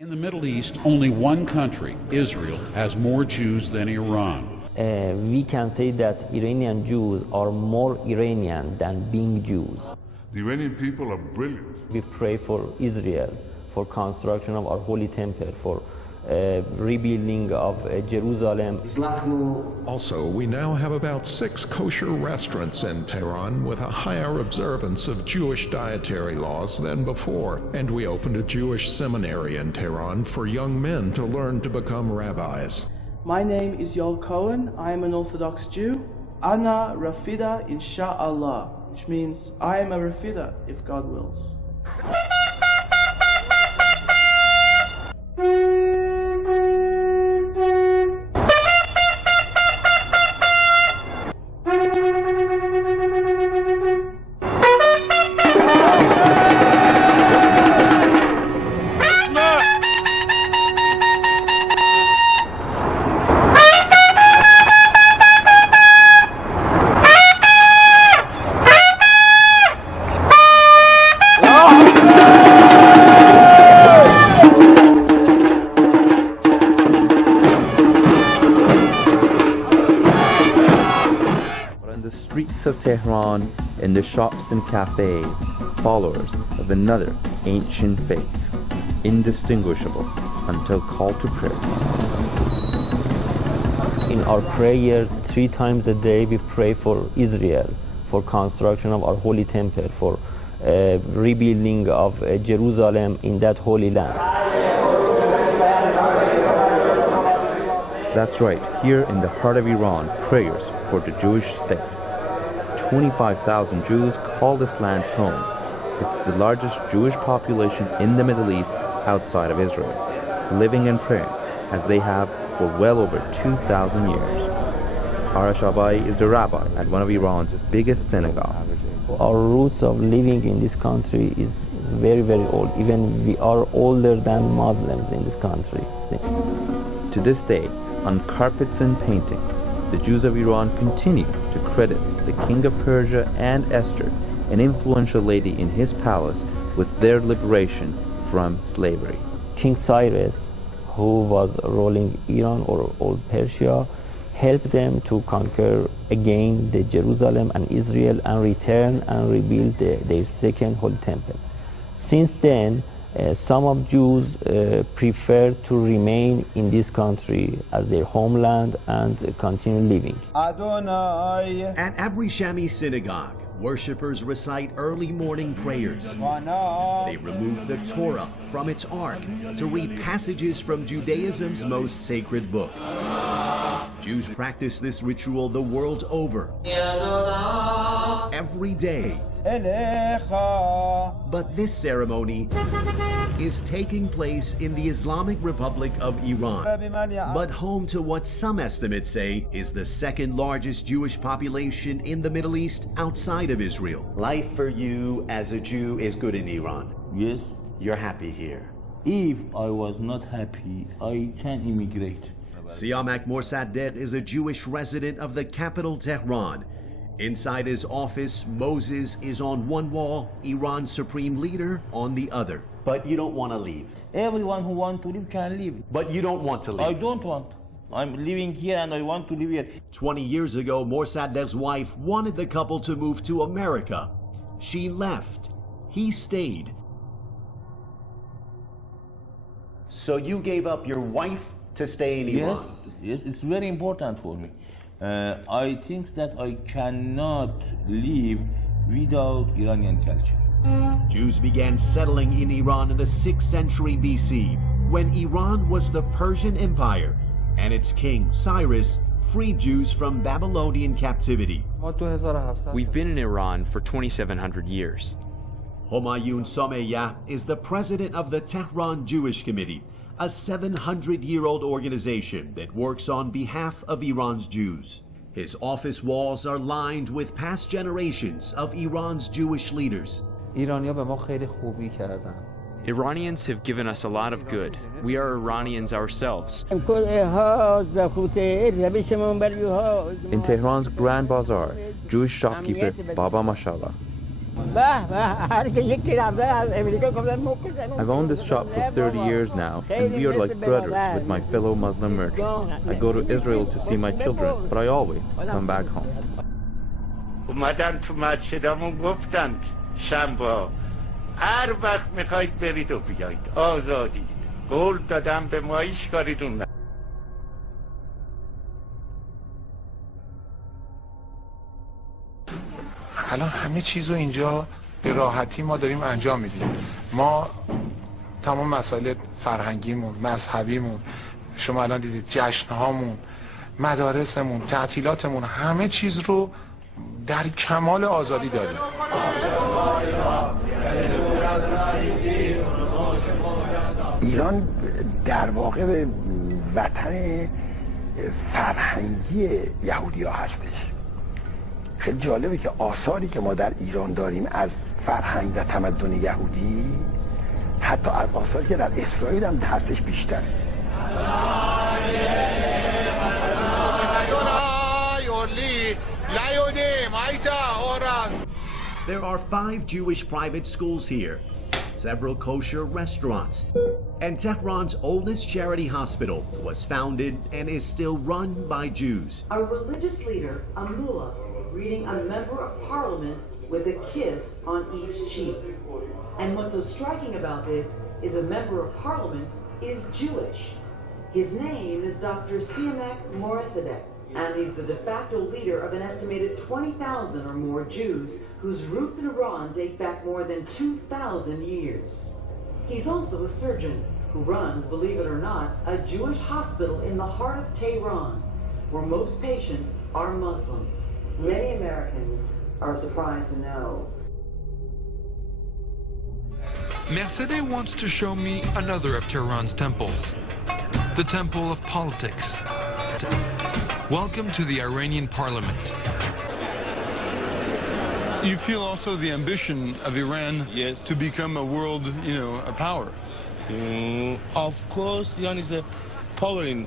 In the Middle East, only one country, Israel, has more Jews than Iran. We can say that Iranian Jews are more Iranian than being Jews. The Iranian people are brilliant. We pray for Israel, for construction of our holy temple, for rebuilding of Jerusalem. Also, we now have about 6 kosher restaurants in Tehran with a higher observance of Jewish dietary laws than before. And we opened a Jewish seminary in Tehran for young men to learn to become rabbis. My name is Yoel Cohen. I am an Orthodox Jew. Ana Rafida Insha'Allah, which means I am a Rafida if God wills. Streets of Tehran, in the shops and cafes, followers of another ancient faith, indistinguishable until called to prayer. In our prayer, 3 times a day, we pray for Israel, for construction of our holy temple, for rebuilding of Jerusalem in that holy land. That's right, here in the heart of Iran, prayers for the Jewish state. 25,000 Jews call this land home. It's the largest Jewish population in the Middle East outside of Israel, living and praying as they have for well over 2,000 years. Arash Abai is the rabbi at one of Iran's biggest synagogues. Our roots of living in this country is very, very old. Even we are older than Muslims in this country. To this day, on carpets and paintings, the Jews of Iran continue to credit the king of Persia and Esther, an influential lady in his palace, with their liberation from slavery. King Cyrus, who was ruling Iran or old Persia, helped them to conquer again the Jerusalem and Israel and return and rebuild their second holy temple. Since then, some of Jews prefer to remain in this country as their homeland and continue living. At Abri Shami Synagogue, worshippers recite early morning prayers. They remove the Torah from its ark to read passages from Judaism's most sacred book. Jews practice this ritual the world over, every day. But this ceremony is taking place in the Islamic Republic of Iran, but home to what some estimates say is the second largest Jewish population in the Middle East outside of Israel. Life for you as a Jew is good in Iran. Yes. You're happy here. If I was not happy, I can immigrate. Siamak Morsadeh is a Jewish resident of the capital Tehran. Inside his office, Moses is on one wall, Iran's supreme leader on the other. But you don't want to leave. Everyone who wants to live can live. But you don't want to leave. I don't want. I'm living here and I want to live here. 20 years ago, Morsadeh's wife wanted the couple to move to America. She left. He stayed. So you gave up your wife to stay in Iran? Yes, it's very important for me. I think that I cannot live without Iranian culture. Jews began settling in Iran in the 6th century BC, when Iran was the Persian Empire, and its king, Cyrus, freed Jews from Babylonian captivity. We've been in Iran for 2,700 years. Homayun Someyah is the president of the Tehran Jewish Committee, a 700-year-old organization that works on behalf of Iran's Jews. His office walls are lined with past generations of Iran's Jewish leaders. Iranians have given us a lot of good. We are Iranians ourselves. In Tehran's Grand Bazaar, Jewish shopkeeper Baba Mashallah I've owned this shop for 30 years now, and we are like brothers with my fellow Muslim merchants. I go to Israel to see my children, but I always come back home. اومدن تو مسجدمون گفتند شنبه هر وقت میخواید برید و بیایید آزادید قول دادم به ما هیچ کاریتون نه. الان همه چیزو اینجا به راحتی ما داریم انجام میدیم. ما تمام مسائل فرهنگیمون، مذهبیمون، شما الان دیدید جشنهامون، مدارسمون، تعطیلاتمون، همه چیز رو در کمال آزادی داریم. ایران در واقع وطن فرهنگی یهودی‌ها هستش. خیلی جالبه که آثاری که ما در ایران داریم از فرهنگ و تمدن یهودی حتی از آثاری که در اسرائیل هم هستش بیشتره. There are 5 Jewish private schools here, several kosher restaurants, and Tehran's oldest charity hospital was founded and is still run by Jews. A religious leader, a mullah, greeting a member of parliament with a kiss on each cheek. And what's so striking about this is a member of parliament is Jewish. His name is Dr. Siamak Morissadek, and he's the de facto leader of an estimated 20,000 or more Jews whose roots in Iran date back more than 2,000 years. He's also a surgeon who runs, believe it or not, a Jewish hospital in the heart of Tehran, where most patients are Muslim. Many Americans are surprised to know. Mercedes wants to show me another of Tehran's temples, the Temple of Politics. Welcome to the Iranian Parliament. You feel also the ambition of Iran to become a world, a power. Of course, Iran is a power in,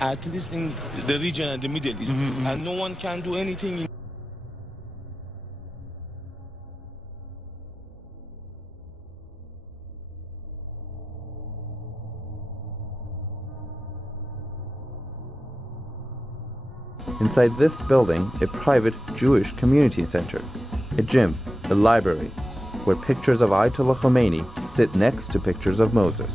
at least in the region and the Middle East, and no one can do anything. Inside this building, a private Jewish community center, a gym, a library, where pictures of Ayatollah Khomeini sit next to pictures of Moses.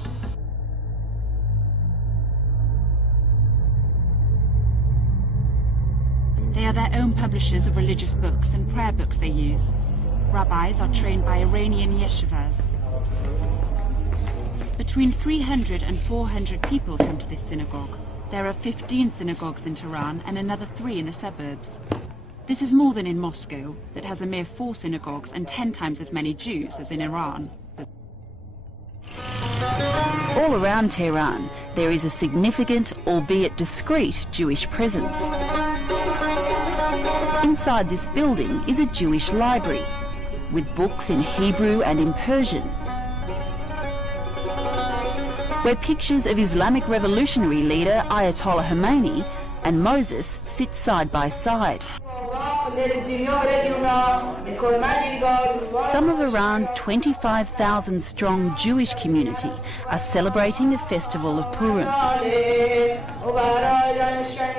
They are their own publishers of religious books and prayer books they use. Rabbis are trained by Iranian yeshivas. Between 300 and 400 people come to this synagogue. There are 15 synagogues in Tehran and another 3 in the suburbs. This is more than in Moscow, that has a mere 4 synagogues and 10 times as many Jews as in Iran. All around Tehran, there is a significant, albeit discreet, Jewish presence. Inside this building is a Jewish library, with books in Hebrew and in Persian, where pictures of Islamic revolutionary leader Ayatollah Khomeini and Moses sit side by side. Some of Iran's 25,000 strong Jewish community are celebrating the festival of Purim,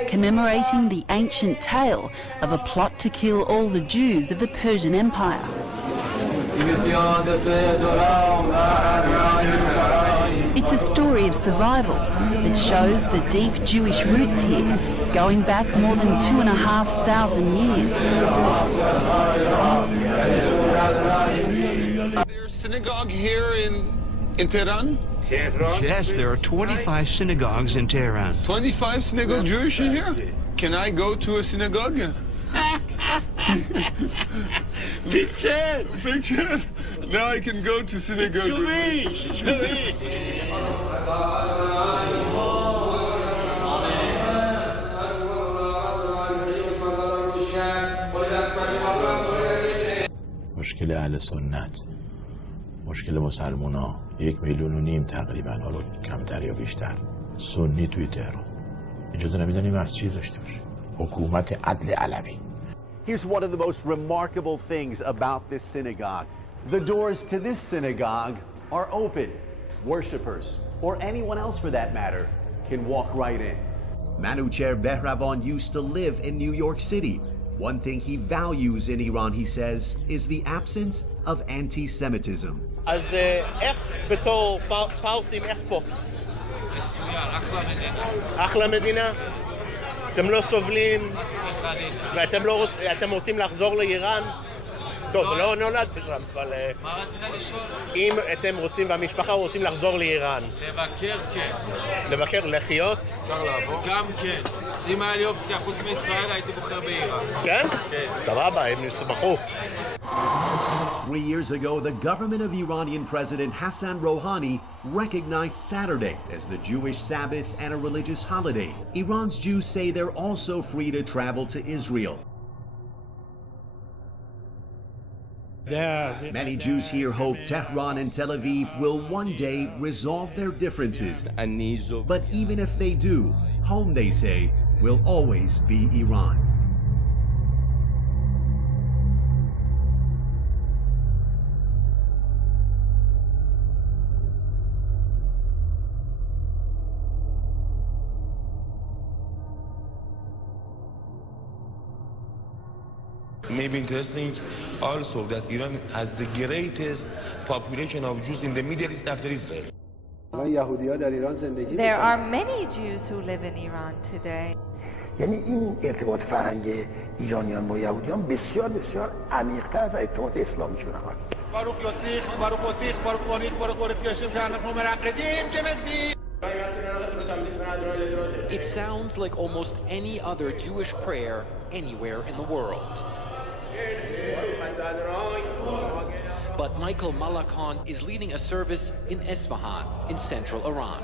commemorating the ancient tale of a plot to kill all the Jews of the Persian Empire. It's a story of survival that shows the deep Jewish roots here, going back more than 2,500 years. There's a synagogue here in Tehran? Yes, there are 25 synagogues in Tehran. 25 synagogue Jewish in here? Can I go to a synagogue? Picture! Picture! Now I can go to synagogue. مشکل اهل سنت، مشکل مسلمونا 1.5 میلیون تقریبا، حالا کمتر یا بیشتر، سنی توی تهران اجازه نمیدن این مسجد داشته باشه. حکومت عدل علوی. Here's one of the most remarkable things about this synagogue. The doors to this synagogue are open. Worshippers, or anyone else for that matter, can walk right in. Manucher Behravan used to live in New York City. One thing he values in Iran, he says, is the absence of anti-Semitism. אז איך בתור פרסים, איך פה? מצוין, אחלה מדינה. אחלה מדינה? אתם לא סובלים? ואתם רוצים לחזור לאיראן? טוב, לא נולדתי שם, אבל... מה רצית לשאול? אם אתם רוצים והמשפחה רוצים לחזור לאיראן. לבקר, כן. לבקר, לחיות? אפשר לעבור? גם כן. אם היה לי אופציה חוץ מישראל, הייתי בוחר באיראן. כן? כן. סבבה, הם ישמחו. 3 years ago, the government of Iranian President Hassan Rouhani recognized Saturday as the Jewish Sabbath and a religious holiday. Iran's Jews say they're also free to travel to Israel. Many Jews here hope Tehran and Tel Aviv will one day resolve their differences. But even if they do, home, they say, will always be Iran. Maybe interesting also that Iran has the greatest population of Jews in the Middle East after Israel. There are many Jews who live in Iran today. یعنی این ارتباط فرهنگ ایرانیان با یهودیان بسیار بسیار عمیق‌تر از ارتباط اسلامیشون هست. It sounds like almost any other Jewish prayer anywhere in the world. But Michael Malakhan is leading a service in Isfahan, in central Iran.